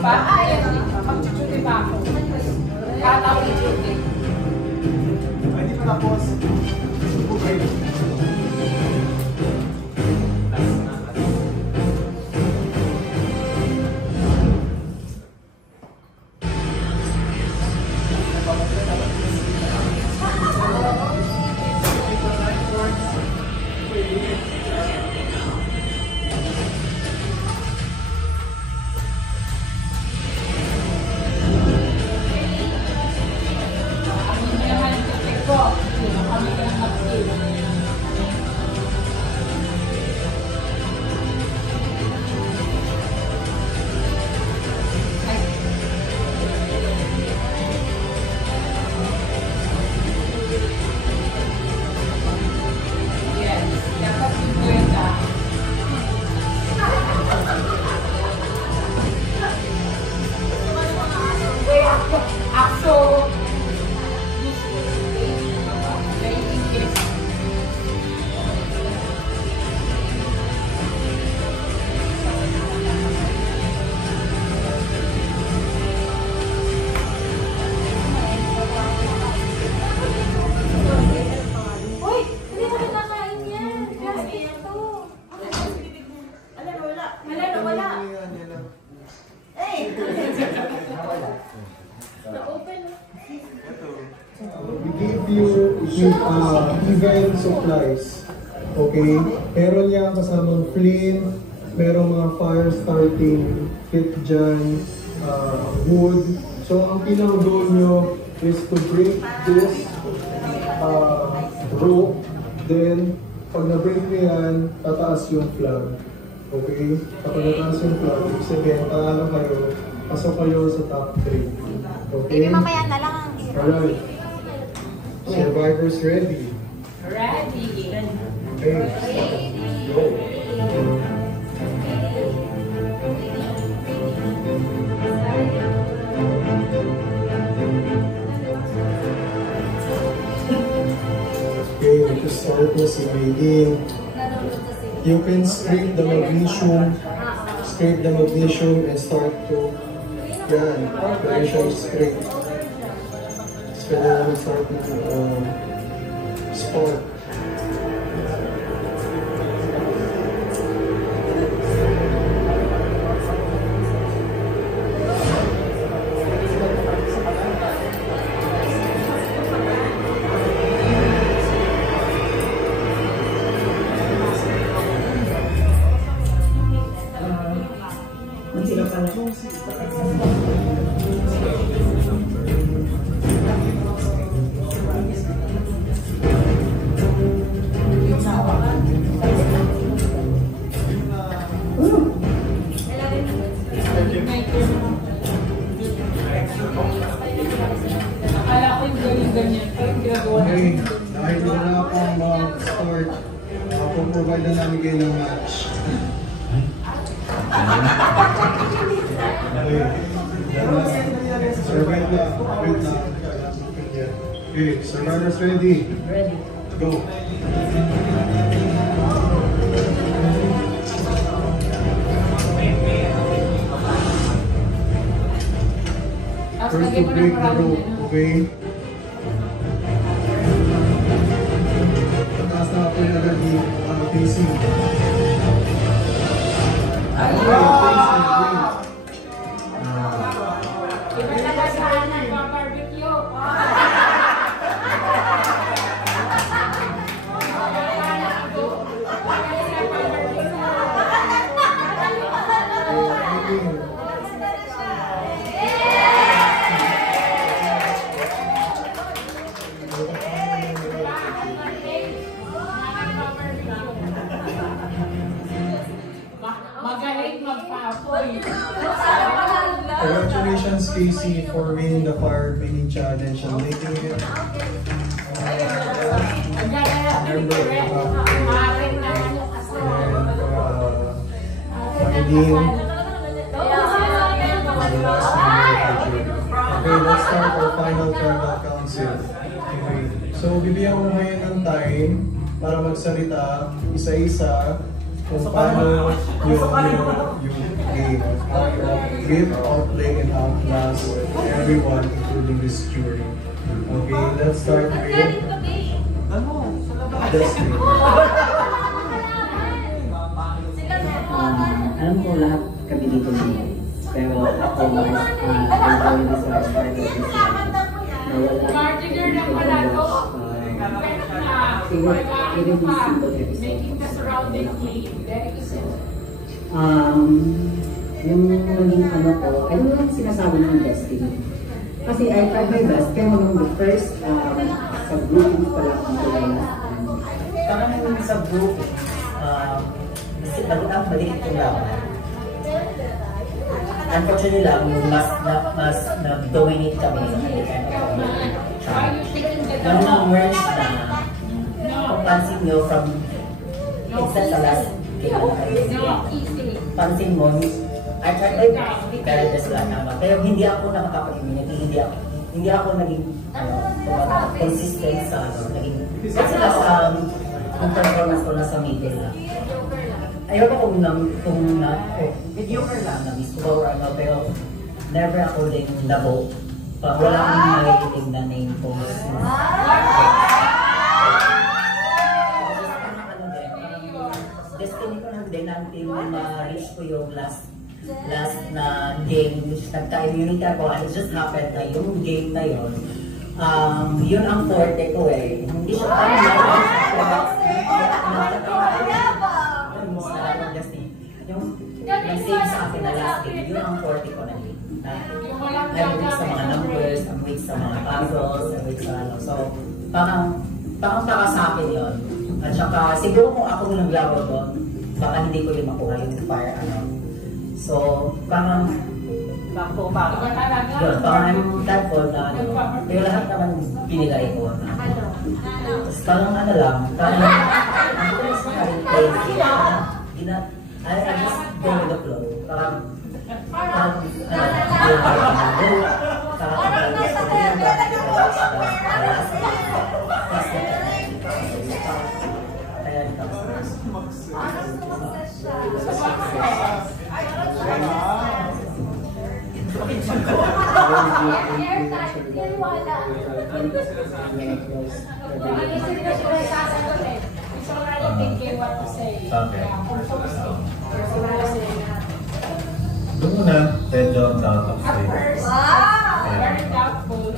pa? Ay, mag-chuchuti pa ako. Kataw ni chuti. Ay, di pa tapos. Okay. Event supplies. Okay? Meron niya kasamang flint, meron mga fire starting kit dyan, wood. So, ang pinaka-goal nyo is to break this rope. Then, pag na-break nyo yan, tataas yung flag. Okay? Kapag nataas yung flag, ibig sabihin, panalo kayo, pasok kayo sa top 3. Okay? Baby, mamaya na lang ang hero. Alright. Survivors ready? Ready. Okay. Go. Okay, to start po si Megan. You can scrape the magnesium and start to scrape. Pwede namin start with spot. Okay, dahil wala pang mag-start, provide na namin kayo ng match. Okay, survive na. Wait na. Okay, survivors ready? Ready. Go. First to break the rope, okay? Pataas na ako yung agad ni facing. Congratulations, Casey, for winning the Fire Mini Challenge and making it. Okay, let's start our final tribal council. Okay. So, bibigyan ko ngayon ng time para magsalita isa-isa kung paano yung game. flip, outplay, and outlast everyone, including this jury. Okay, let's start with Destiny. Alam ko lahat kami dito ngayon. Pero ako mas enjoy this last part of this na wala even this single episode. Yung naging ano ko, I don't know yung sinasabi ng Destiny. Kasi I tried my best, kaya nung the first sa grouping pa lang ang last time. Parang yung sa grouping, maliit yung laban. Unfortunately lang, mas nag-dominate kami nung na-merge na kung pansin nyo from except sa last pansin mo, I tried my best to be careless lang naman. Pero hindi ako nakakapag-immunity, hindi ako naging consistent sa naging kasi yung performance ko nasa middle lang. Ayoko kung mediocre lang na miss ko or ano, pero never ako din labo. Pag wala akong nakikinig na name ko. Destiny ko lang din until ma-reach ko yung last na game which nagka-immunity ako. It just happened na yung game na yun. Yun ang forte ko eh. Hindi siya yung same sa akin na last game, yun ang forte ko na yun. I'm weak sa mga numbers, I'm weak sa mga puzzles, I'm weak sa ano. So, parang para sa akin yun. At saka, siguro kung ako nung naglaro doon, baka hindi ko yung makuha yung fire ano. So, parang yun, parang I'm thankful na ano. Pero lahat naman binigay ko na. Tapos parang ano lang, parang I just go with the flow. Parang Doon muna, medyo out of place. Very doubtful.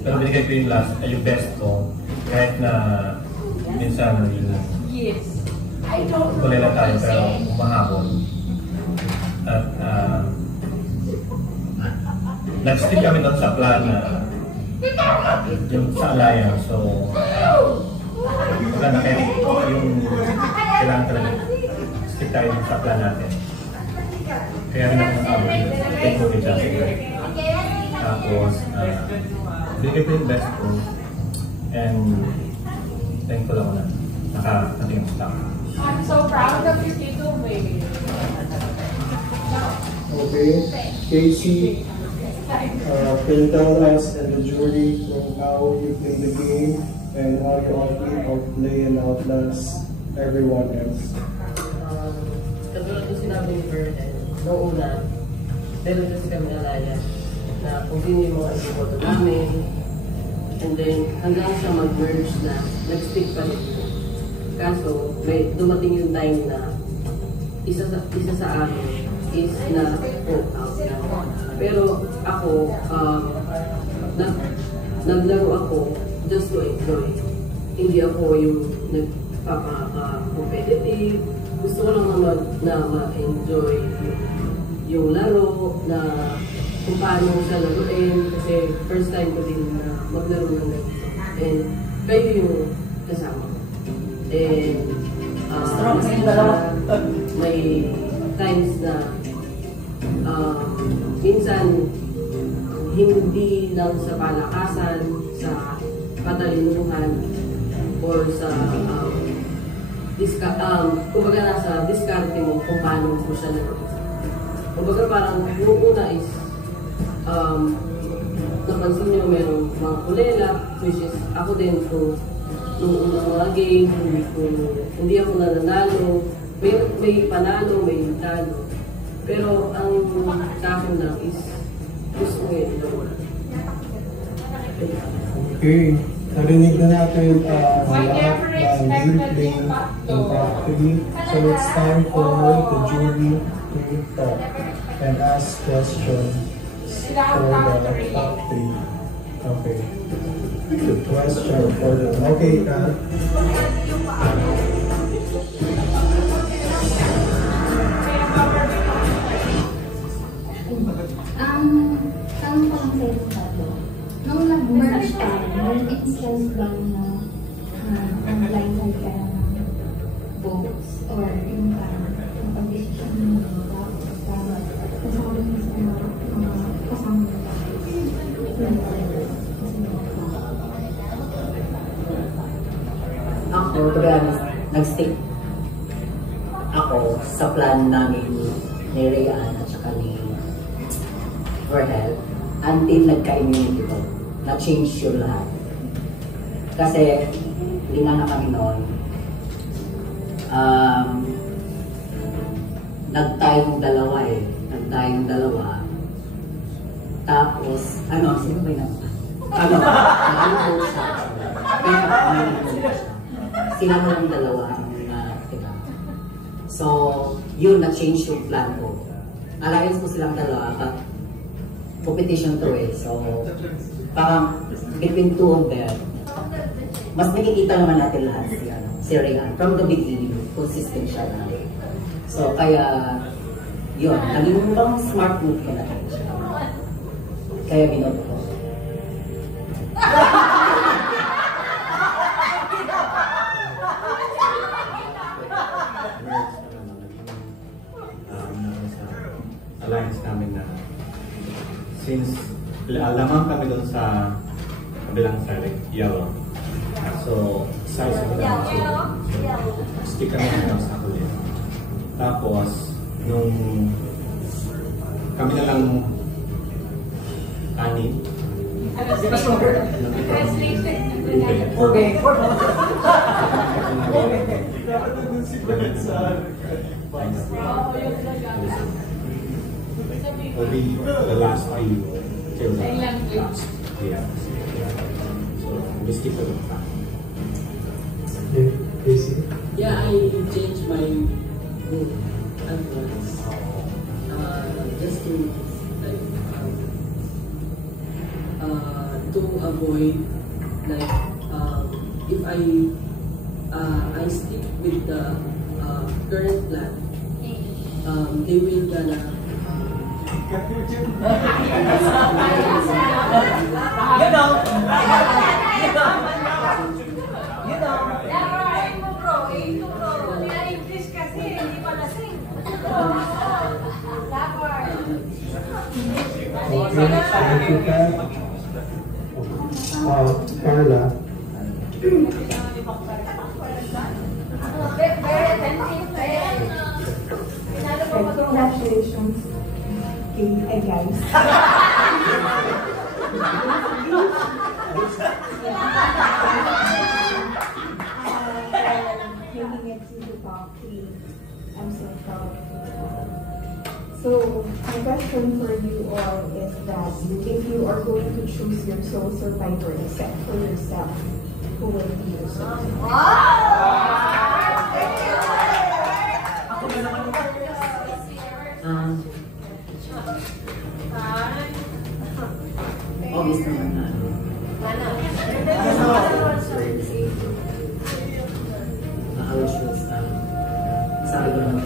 Pero binigay ko yung yung best ko. Kahit na minsan naging Yes. I don't know kulay na what tayo to pero say. umahabol. At nag-stick kami doon sa plan na yung sa alliance. So, maganda kayo yung kailangan talaga stick tayo sa plan natin. Kaya rin ako nakabot yun. Take ko kita. Tapos, bigay ko yung best ko. And thankful ako na nakarating ang stock. I'm so proud of you, Tito May. Okay, Casey, can you tell us and the jury from how you play the game and how you outplay and outlast everyone else? Katulad yung sinabi ni Vernon, noong una, meron kasi kami alaya na kung sino yung mga iboboto namin, and then hanggang sa mag-merge na, nag-stick pa rin. Kaso, may dumating yung time na isa sa amin is na vote out na. Pero ako, naglaro ako just to enjoy. Hindi ako yung nagpapa-competitive. Gusto ko lang naman na ma-enjoy yung laro, na kung paano siya laruin. Kasi first time ko din na maglaro ng ganito. And kayo yung kasama ko. And may times na minsan hindi lang sa palakasan, sa katalinuhan, or sa kumbaga nasa diskarte mo kung paano mo siya laruin. Kumbaga parang yung una is napansin nyo merong mga kulela, which is ako din kung nung unang mga game, hindi ako nananalo, may panalo, may talo. Pero ang sa akin lang is gusto ko yun na wala. Okay. Narinig na natin lahat ng gameplay ng top 3. So it's time for the jury to talk and ask questions for the top 3. Okay. The question for the... Okay, Kat. Tanong ko lang sa inyo tatlo. Nung nag-merge ka, may instance ba na blinded ka ng votes or yung parang pag-decision mo para kasama mo sa mga kasama mo? Ako, to be honest, nag-stick ako sa plan namin ni Rayan at saka ni Verhel until nagka-immunity ko. Na-change yung lahat. Kasi, lima na kami noon. Nagtayong dalawa eh. Nagtayong dalawa. Tapos, sino ba yun? Nalito siya. Sila mo yung dalawa teka. So, yun na-change yung plan ko. Alliance ko silang dalawa, but competition to eh. So, parang between two of them, mas nakikita naman natin lahat si Rayan. From the beginning, consistent siya na. So, kaya, yun, naging bang smart move ko natin siya. Kaya binoto ko. Alliance namin na since lamang kami doon sa kabilang side, yellow. So, size of the stick kami sa huli. Tapos, nung kami na lang ani, only the last few till last. Yeah. So we stick to the plan. Yeah, I changed my vote at once. Just to like to avoid like if I stick with the current plan, they will gonna Thank you, Kat. Carla. Congratulations. Okay, guys. Making it to the top 3. I'm so proud of you. So, my question for you all is that if you are going to choose your soul survivor except for yourself, who will be your soul survivor? Obvious naman na. Sabi ko naman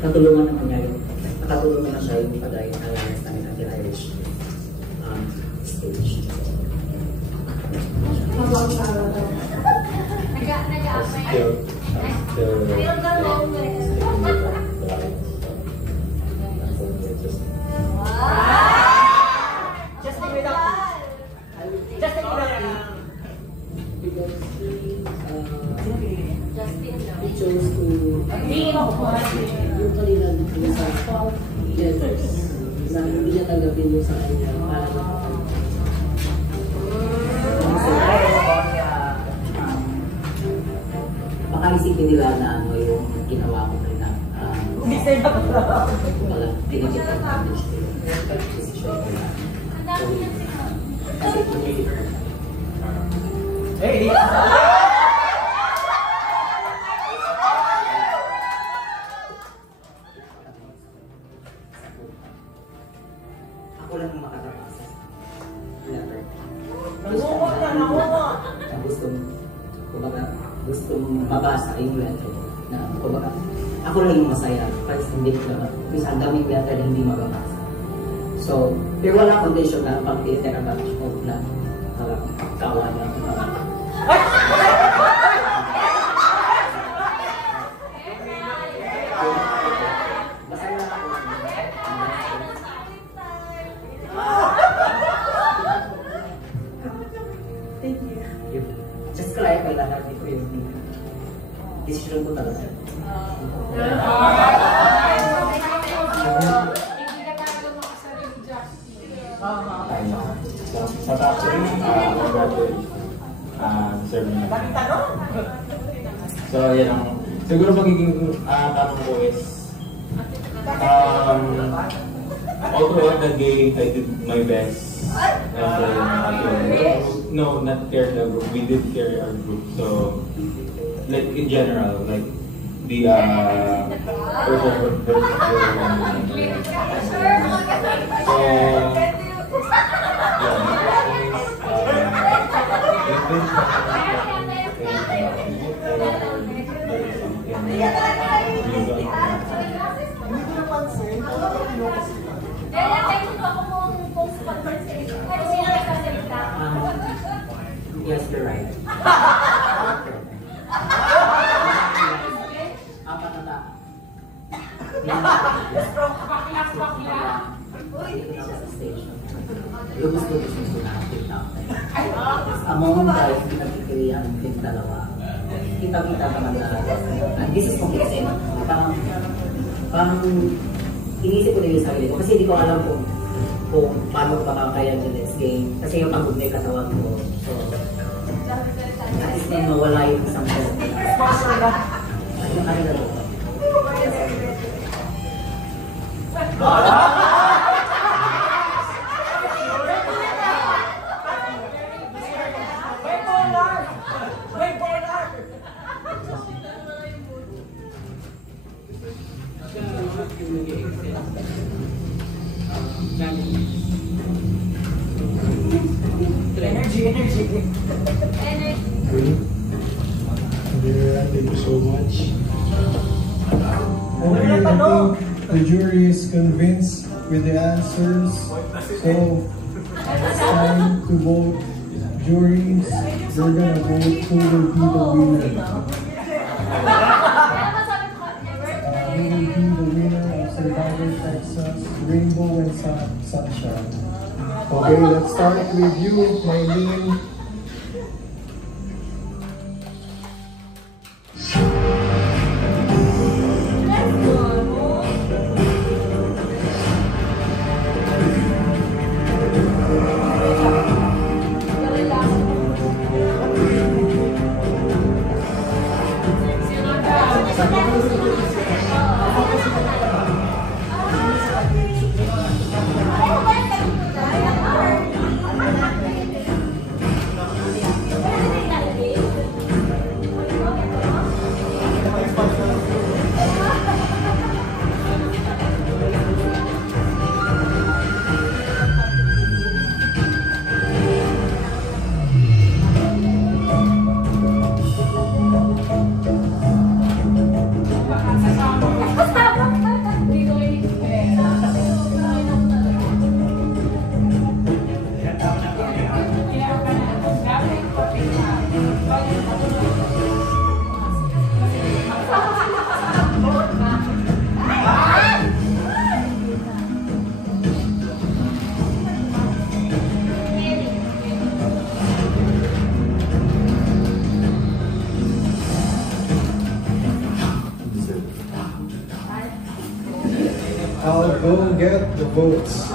katulungan naman niya yung nakatulungan na siya yung padayin alliance namin at yung Irish stage. because he chose to yung kanina sa letters na hindi niya tanggapin yung sa kanya parang baka isipin nila na ano yung ginawa ko rin na wala, tinigit ang damage ko yung decision ko na. Hey! Ako lang yung makakapasa sa letter. Gustong mabasa yung letter na kumbaga ako lang yung masaya kasi hindi ko naman kasi ang daming letter na hindi mababasa. So, pero wala condition na pag theater advantage mo na kawan lang. Just cry ko lahat ito yung decision ko talaga. Sa top 3, serving. So, yan ang, siguro magiging tanong ko is, all throughout the game, I did my best. And no, not carry the group. We did carry our group. So, like in general, like the Yes, you're right. Apat na ta. Lubos-lubos mo sila nakakita. Among guys, pinagkikiri ang dalawa. Kita-kita naman na. And this is complex. Parang inisip ko din yung sarili ko kasi hindi ko alam kung paano ko makakaya yung next game. Kasi yung pagod na yung katawan ko. So, at least na mawala yung isang pagod. Yung kanila ko. Energy. Yeah, thank you so much. Okay, I think the jury is convinced with the answers. So, it's time to vote. Juries, we're gonna vote who will be the winner. Who will be the winner of Survivor Texas, Rainbow and Sunshine. Okay, let's start with you, Mylene. I'll go get the votes.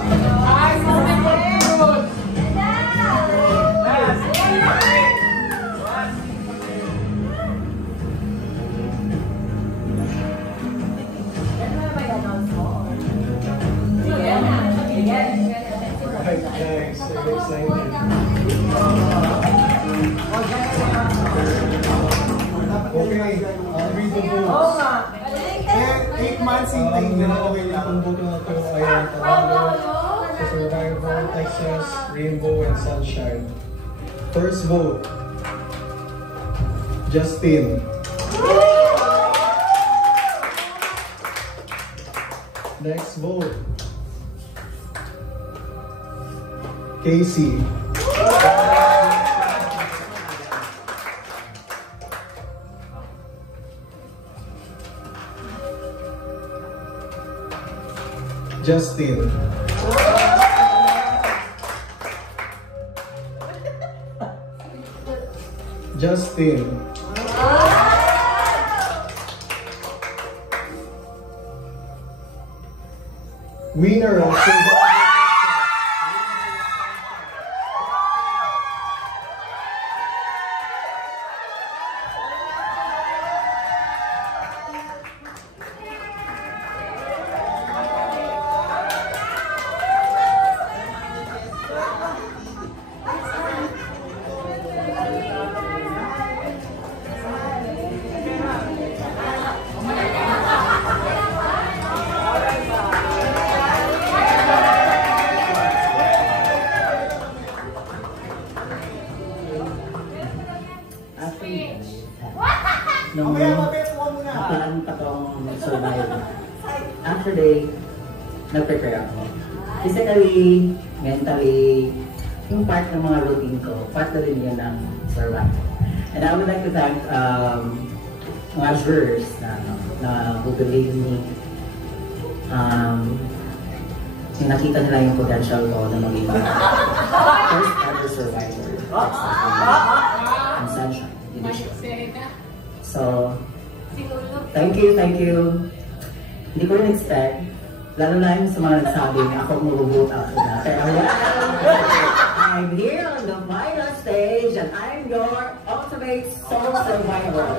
Okay, read the Oo books. nga. 8 months intake na okay lang. Ang book na ito ay ang Tagalog, sa Survivor, Texas, Rainbow, and Sunshine. First vote, Justin. Next vote, Casey. Justin. Justin. Winner of Survivor. Nung napilan pa tong survival, actually, nag-prepare ako. Physically, mentally, yung part ng mga routine ko, part na rin yun ng survival. And I would like to thank mga jurors na who believe me. Nakita nila yung potential ko na maging first ever survivor. And Sunshine Division. So, thank you. Hindi ko rin expect, lalo na yung sa mga nagsabing ako mabubuot ako na. Pero I'm here on the final stage and I'm your ultimate soul survivor.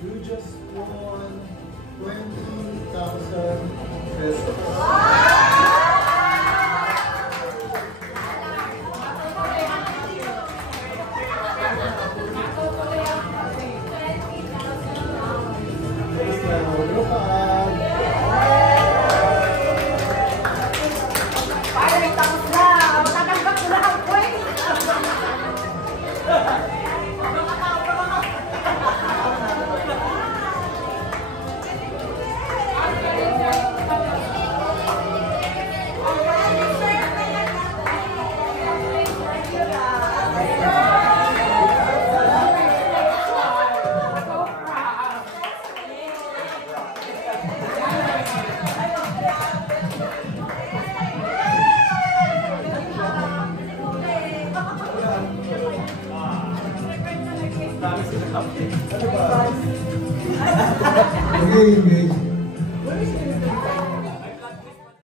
You just won 20,000 pesos. Okay,